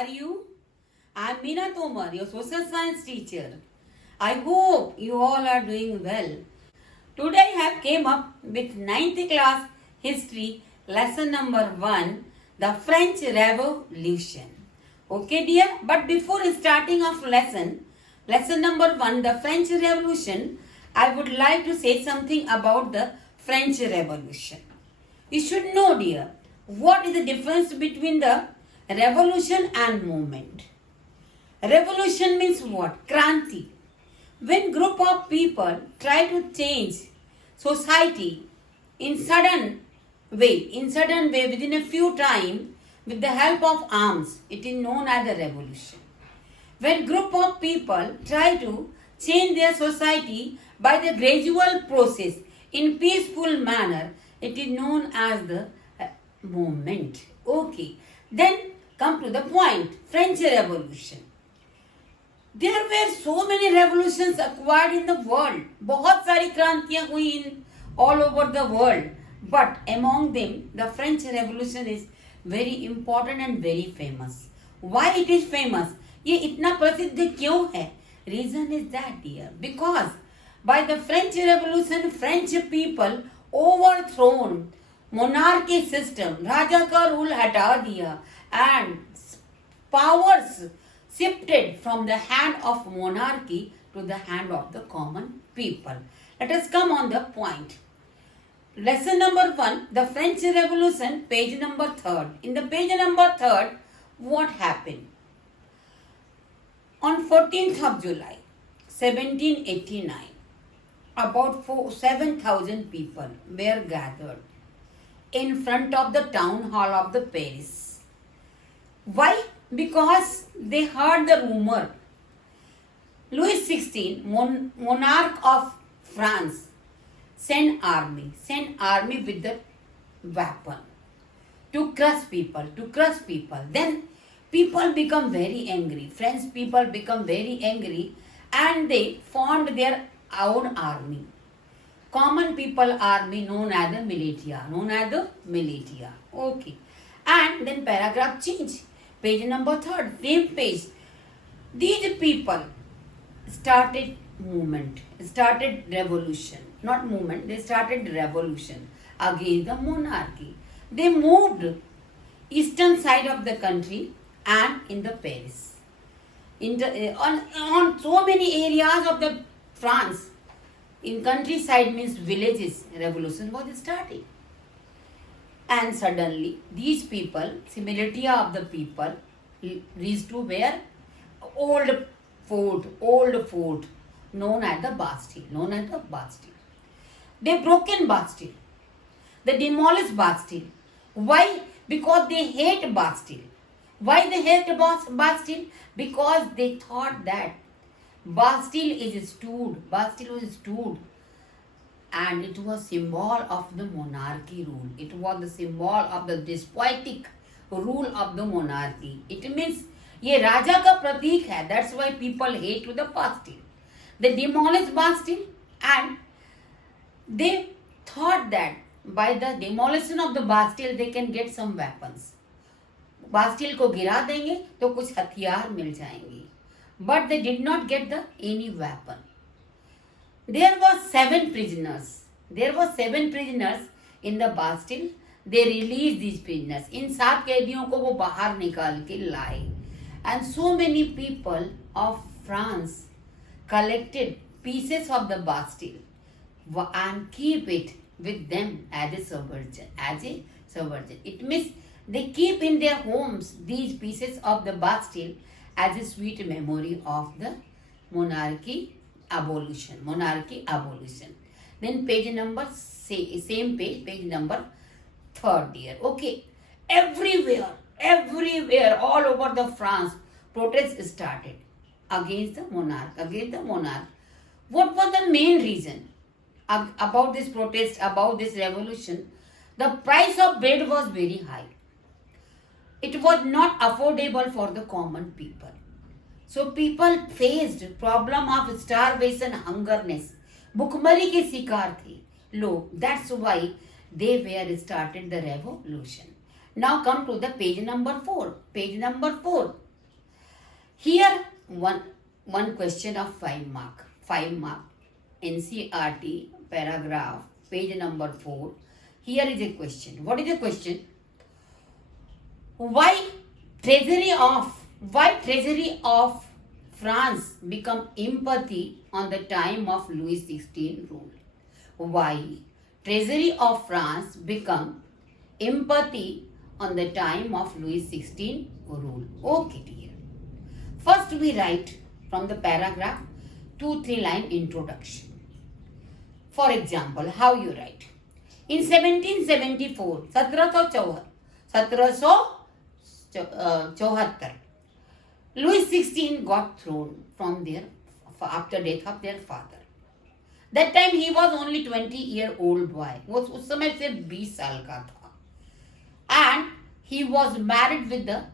are you? I'm Meena Tomar, your social science teacher. I hope you all are doing well. Today I have came up with 9th class history lesson number 1, the French Revolution. Okay dear, but before starting of lesson number 1, the French Revolution, I would like to say something about the French Revolution. You should know dear, what is the difference between the revolution and movement? Revolution means what? Kranti. When group of people try to change society in sudden way within a few time with the help of arms, it is known as a revolution. When group of people try to change their society by the gradual process in peaceful manner, it is known as the movement. Okay, then come to the point, French Revolution. There were so many revolutions acquired in the world. बहुत सारी क्रांतियां हुई in all over the world. But among them, the French Revolution is very important and very famous. Why it is famous? ये इतना प्रसिद्ध क्यों है? Reason is that dear, because by the French Revolution, French people overthrown monarchy system. राजा का rule हटा दिया and powers shifted from the hand of monarchy to the hand of the common people. Let us come on the point. Lesson number 1, the French Revolution, page number 3. In the page number 3, what happened? On 14th of July, 1789, about 7,000 people were gathered in front of the town hall of the Paris. Why? Because they heard the rumor. Louis XVI, monarch of France, sent army with the weapon to crush people. Then people become very angry. French people become very angry and they formed their own army. Common people army known as the militia. Okay. And then paragraph change. Page number 3, same page. These people started revolution. Not movement, they started revolution against the monarchy. They moved eastern side of the country and in the Paris. On so many areas of the France, in countryside means villages, revolution was started. And suddenly, these people, similarity of the people, reached to where? Old fort, known as the Bastille. They broken Bastille. They demolished Bastille. Why? Because they hate Bastille. Why they hate Bastille? Because they thought that Bastille was stood and it was symbol of the monarchy rule. It was the symbol of the despotic rule of the monarchy. It means ये राजा का प्रतीक है. That's why people hate to the Bastille. They demolished Bastille and they thought that by the demolition of the Bastille they can get some weapons. Bastille को गिरा देंगे तो कुछ हथियार मिल जाएंगे. But they did not get any weapon. There were 7 prisoners in the Bastille. They released these prisoners. इन 7 कैदियों को वो बाहर निकाल के लाए. And so many people of France collected pieces of the Bastille and keep it with them as a subversion. It means they keep in their homes these pieces of the Bastille as a sweet memory of the monarchy abolition. Then page number, same page number 3 dear. Okay, everywhere, all over the France, protests started against the monarch. What was the main reason about this protest, about this revolution? The price of bread was very high. It was not affordable for the common people. So people faced problem of starvation, hungerness. भुखमरी के शिकार थे लोग. That's why they were started the revolution. Now come to the page number 4. Here one question of 5 mark. 5 mark. NCRT paragraph page number 4. Here is a question. What is the question? Why treasury of France become empathy on the time of Louis XVI rule? Why treasury of France become empathy on the time of Louis XVI rule? Okay, dear. First we write from the paragraph 2-3 line introduction. For example, how you write? In 1774, 1774, Louis XVI got thrown from there after death of their father. That time he was only 20-year-old boy. वो उस समय सिर्फ 20 साल का था. And he was married with the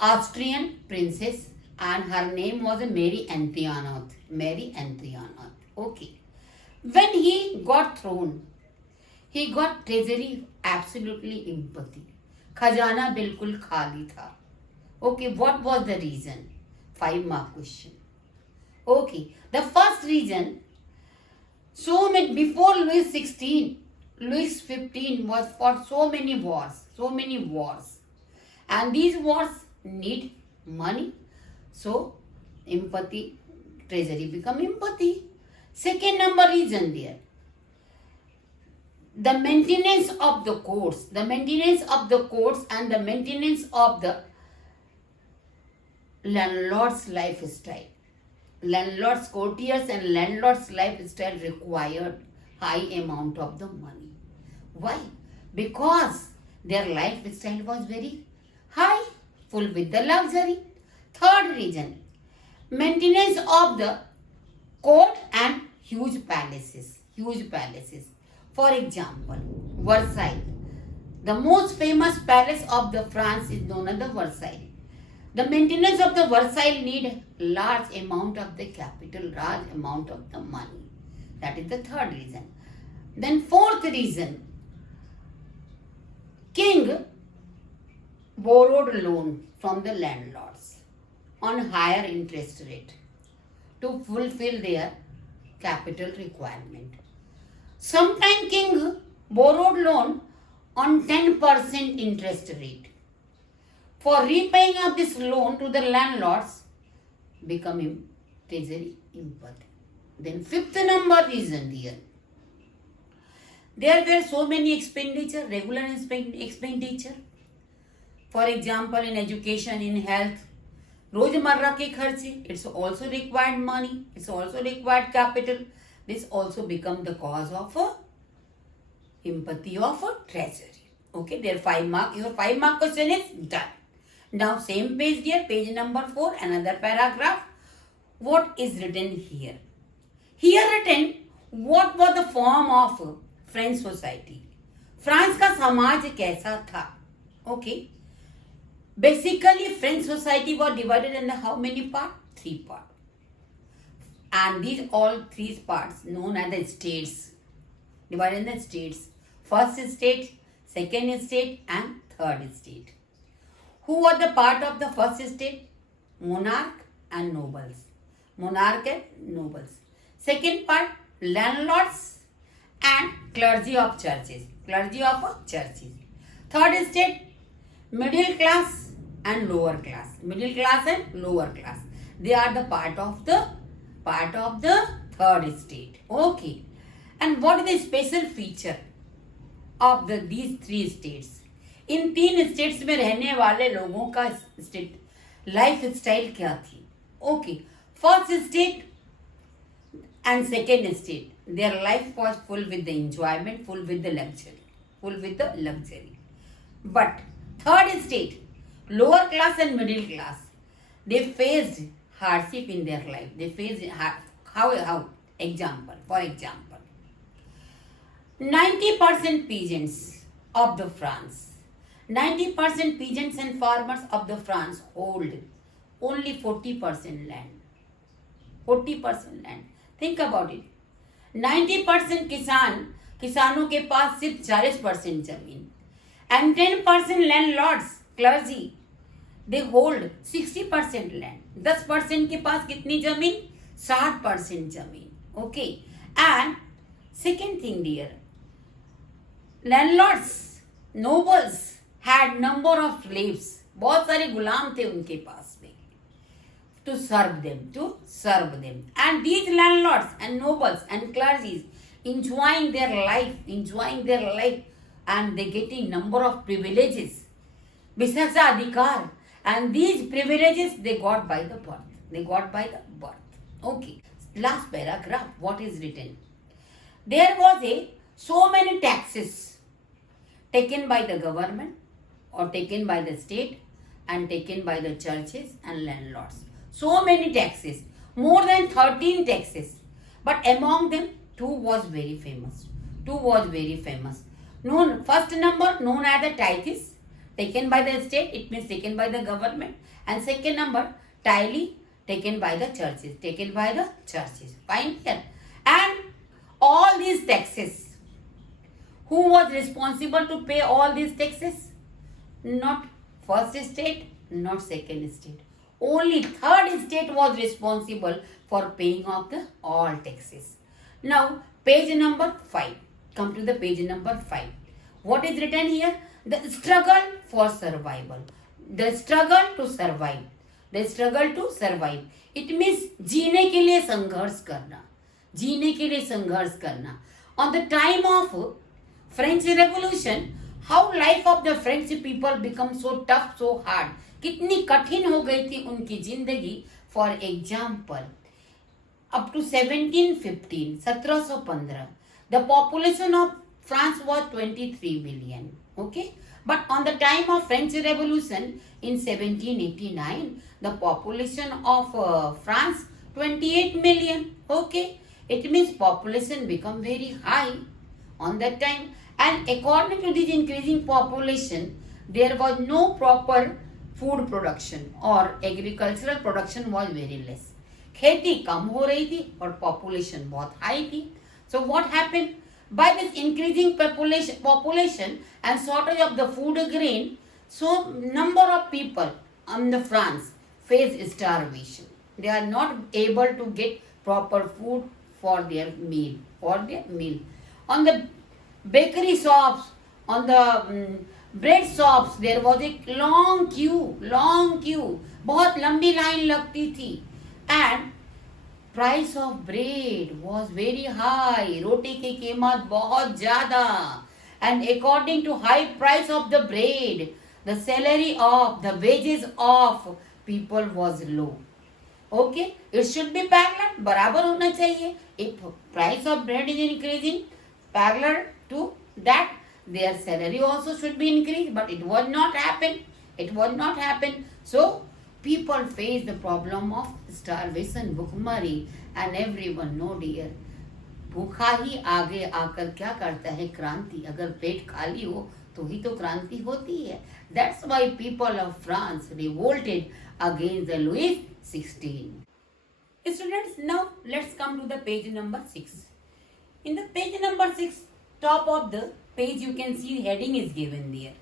Austrian princess and her name was Mary Antoinette. Mary Antoinette. Okay. When he got thrown, he got treasury absolutely empty. खजाना बिल्कुल खाली था. Okay, what was the reason? 5-mark question. Okay, the first reason, so many before Louis XVI, Louis XV was fought so many wars, and these wars need money, so empathy, treasury become empathy. Second number reason there, the maintenance of the courts and the maintenance of the landlord's lifestyle. Landlord's courtiers and landlord's lifestyle required high amount of the money. Why? Because their lifestyle was very high, full with the luxury. Third reason, maintenance of the court and huge palaces. For example, Versailles. The most famous palace of the France is known as the Versailles. The maintenance of the Versailles need large amount of the capital, large amount of the money. That is the third reason. Then fourth reason, king borrowed loan from the landlords on higher interest rate to fulfill their capital requirement. Sometimes king borrowed loan on 10% interest rate. For repaying of this loan to the landlords, becoming treasury empathy. Then fifth number reason here. There were so many expenditure, regular expenditure. For example, in education, in health, रोजमर्रा के खर्चे, it's also required money, it's also required capital. This also become the cause of empathy of treasury. Okay, their 5-mark. Your 5-mark question is done. Now same page dear, page number 4, another paragraph. What is written here? Here written, what was the form of French society? France का समाज कैसा था? Okay. Basically, French society was divided into how many parts? 3 parts. And these all 3 parts known as the states. Divided into states. First state, second state and third state. Who were the part of the first state? Monarch and nobles. Monarch and nobles. Second part, landlords and clergy of churches. Third state, middle class and lower class. They are the part of the third state. Okay. And what is the special feature of these 3 states? In 3 states में रहने वाले लोगों का life style क्या थी? Okay, first state and second state, their life was full with the enjoyment, full with the luxury. But third state, lower class and middle class, they faced hardship in their life. They faced how? For example, 90% peasants of the France, 90% peasants and farmers of the France hold only 40% land. 40% land. Think about it. 90% किसानों के पास सिर्फ 40% जमीन, and 10% landlords, clergy, they hold 60% land, 10% के पास कितनी जमीन, 60% जमीन. Okay. And second thing dear, landlords, nobles had number of slaves, बहुत सारे गुलाम थे उनके पास में, to serve them. And these landlords and nobles and clergies enjoying their life, and they getting number of privileges, Bisasa Adhikar, and these privileges they got by the birth. Okay, last paragraph, what is written? There was so many taxes taken by the government or taken by the state and taken by the churches and landlords. So many taxes, more than 13 taxes. But among them, two was very famous. First number known as the tithes, taken by the state, it means taken by the government. And second number, tithe, taken by the churches. Fine here. And all these taxes, who was responsible to pay all these taxes? Not first state, not second state. Only third state was responsible for paying of the all taxes. Now, page number 5. Come to the page number 5. What is written here? The struggle for survival. The struggle to survive. It means जीने के लिए संघर्ष करना. On the time of French Revolution, how life of the French people become so tough, so hard. कितनी कठिन हो गई थी उनकी जिंदगी. For example, up to 1715, the population of France was 23 million. Okay, but on the time of French Revolution in 1789, the population of France 28 million. Okay, it means population become very high on that time, and according to this increasing population, there was no proper food production or agricultural production was very less. खेती कम हो रही थी और population बहुत high थी. So what happened? By this increasing population and shortage of the food grain, so number of people in the France face starvation. They are not able to get proper food for their meal. On the bakery shops, on the bread shops, there was a long queue. बहुत लंबी line लगती थी. And price of bread was very high. रोटी की कीमत बहुत ज़्यादा. And according to high price of the bread, the wages of people was low. Okay, it should be parallel. बराबर होना चाहिए. If price of bread is increasing, parallel to that, their salary also should be increased. But it was not happen. So people face the problem of starvation, भुखमरी, and everyone know dear, भूखा ही आगे आकर क्या करता है? क्रांति. अगर पेट खाली हो तो ही तो क्रांति होती है. That's why people of France revolted against the Louis XVI. Students, now let's come to the page number 6. In the page number 6, top of the page you can see heading is given there.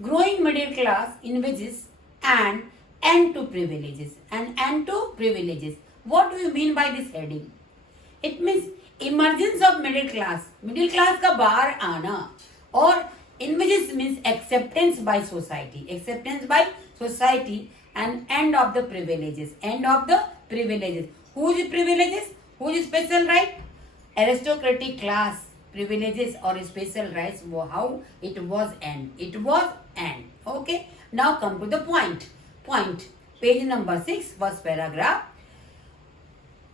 Growing middle class envisages an end to privileges. What do you mean by this heading? It means emergence of middle class. Middle class का बाहर आना. और envisages means acceptance by society. And end of the privileges. Whose privileges? Whose special right? Aristocratic class privileges or special rights. How it was end. Okay. Now come to the point. Page number 6, first paragraph.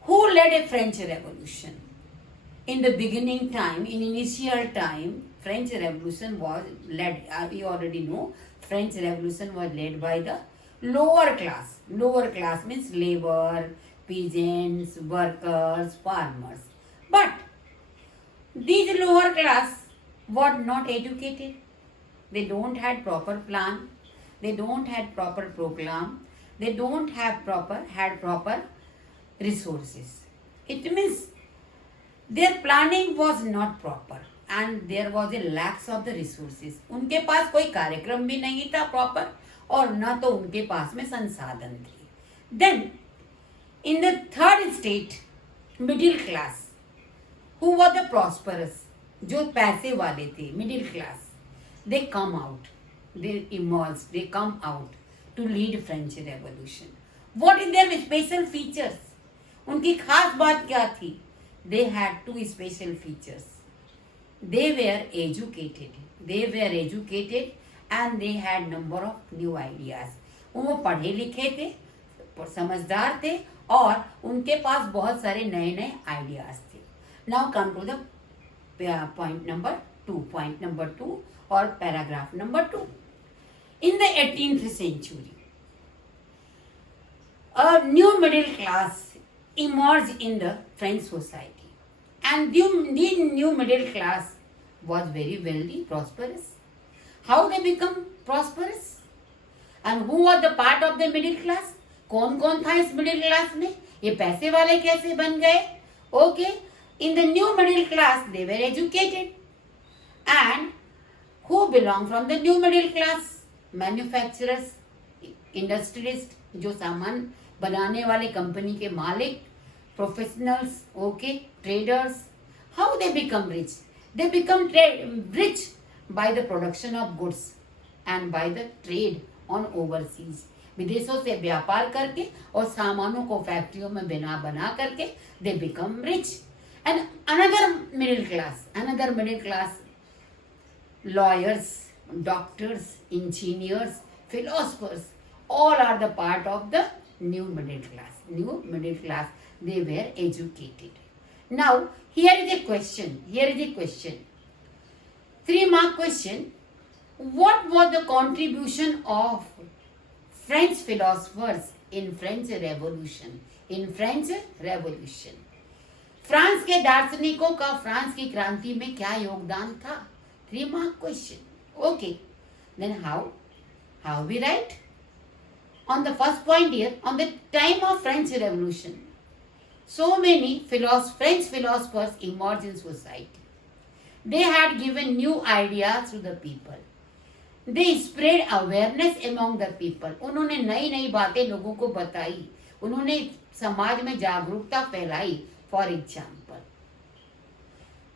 Who led a French Revolution? In the beginning time, in initial time, French Revolution was led, we already know, French Revolution was led by the lower class. Lower class means labor, peasants, workers, farmers. But these lower class were not educated. They don't had proper plan. They don't had proper program. They don't have proper resources. It means their planning was not proper and there was a lack of the resources. उनके पास कोई कार्यक्रम भी नहीं था proper और न तो उनके पास में संसाधन थे। Then in the third estate, middle class, who were the prosperous, जो पैसे वाले थे, middle class, they come out, they emerge, they come out to lead French Revolution. What is their special features? उनकी खास बात क्या थी? They had two special features. They were educated. They were educated and they had number of new ideas. वो पढ़े लिखे थे, समझदार थे और उनके पास बहुत सारे नए नए आइडियाज थे. Now come to the point number 2. Point number 2 or paragraph number 2. In the 18th century, a new middle class emerged in the French society, and the new middle class was very wealthy, prosperous. How they become prosperous? And who was the part of the middle class? कौन कौन था इस middle class में? ये पैसे वाले कैसे बन गए? Okay, in the new middle class they were educated, and who belong from the new middle class? Manufacturers, industrialist, जो सामान बनाने वाले कंपनी के मालिक, professionals, okay, traders. How they become rich? They become rich by the production of goods and by the trade on overseas. विदेशों से व्यापार करके और सामानों को फैक्ट्रियों में बना करके they become rich. And another middle class, lawyers, doctors, engineers, philosophers, all are the part of the new middle class. New middle class, they were educated. Now, here is a question. 3-mark question. What was the contribution of French philosophers in French Revolution? France के दार्शनिकों का France की क्रांति में क्या योगदान था? 3-mark question. Okay, then how we write? On the first point here, on the time of French Revolution, so many French philosophers emerged in society. They had given new ideas to the people. They spread awareness among the people. उन्होंने नई नई बातें लोगों को बताई, उन्होंने समाज में जागरूकता फैलाई. For example,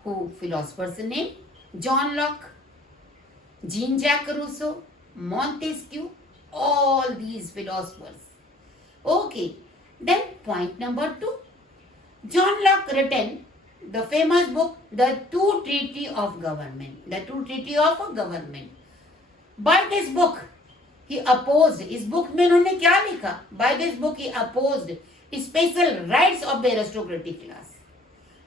who philosophers name? John Locke, Jean-Jacques Rousseau, Montesquieu, all these philosophers. Okay, then point number 2. John Locke written the famous book, The Two Treaty of Government. By this book, he opposed, इस book में उन्होंने क्या लिखा? By this book he opposed special rights of the aristocratic class.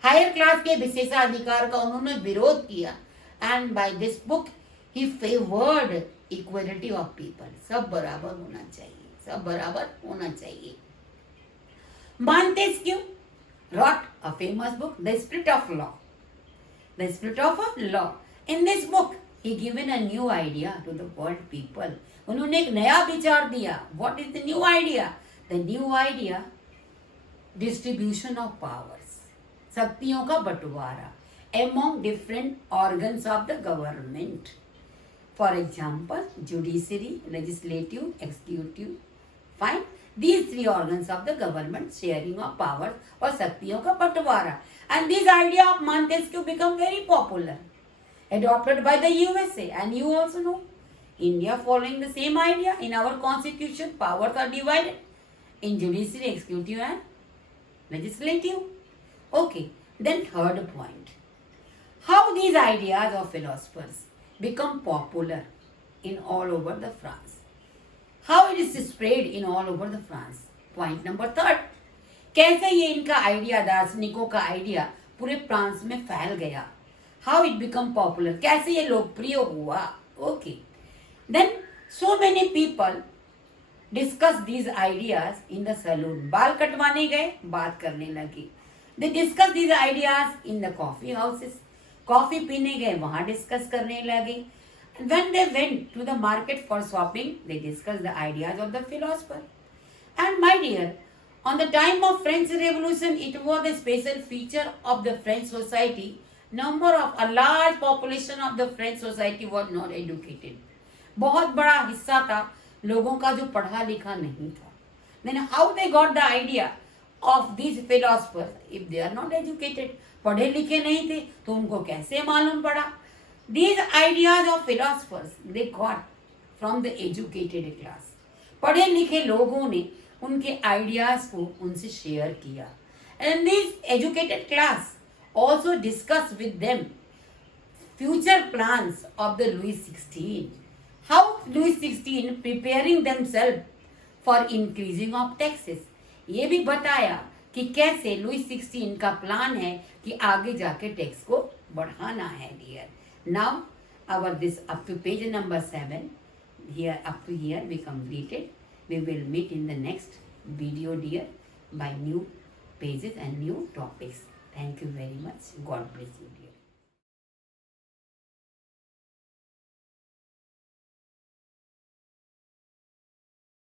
Higher class के विशेषाधिकार का उन्होंने विरोध किया. And by this book he favored equality of people. सब बराबर होना चाहिए. Montesquieu wrote a famous book, The Spirit of Law. In this book he given a new idea to the world people. उन्होंने एक नया विचार दिया. What is the new idea? The new idea, distribution of powers, शक्तियों का बंटवारा among different organs of the government. For example, judiciary, legislative, executive. Fine. These 3 organs of the government, sharing of powers और शक्तियों का बंटवारा. And this idea of Montesquieu become very popular, adopted by the USA. And you also know, India following the same idea. In our constitution, powers are divided in judiciary, executive and legislative. Okay, then third point. How these ideas of philosophers become popular in all over the France. How it is spread in all over the France. Point number 3. कैसे ये इनका idea, दार्शनिकों का idea पूरे France में फैल गया. How it become popular, कैसे ये लोकप्रिय हुआ. Okay. Then so many people discuss these ideas in the saloon. बाल कटवाने गए, बात करने लगे. They discuss these ideas in the coffee houses. Coffee पीने गए, वहां डिस्कस करने लगे. When they went to the market for shopping, they discussed the ideas of the philosopher. And my dear, on the time of French Revolution, it was a special feature of the French society. A large population of the French society was not educated. बहुत बड़ा हिस्सा था लोगों का जो पढ़ा लिखा नहीं था. Then how they got the idea of these philosophers if they are not educated? पढ़े लिखे नहीं थे तो उनको कैसे मालूम पड़ा? These ideas of philosophers they got from the educated class. पढ़े लिखे लोगों ने उनके आइडियाज को उनसे शेयर किया. And this educated class also discussed with them future plans of the Louis XVI. How Louis XVI preparing themselves for increasing of taxes. ये भी बताया कि कैसे लुई 16 का प्लान है कि आगे जाके टैक्स को बढ़ाना है dear. Now our this up to page number 7 here up to here we completed. We will meet in the next video dear by new pages and new topics. Thank you very much. God bless you dear.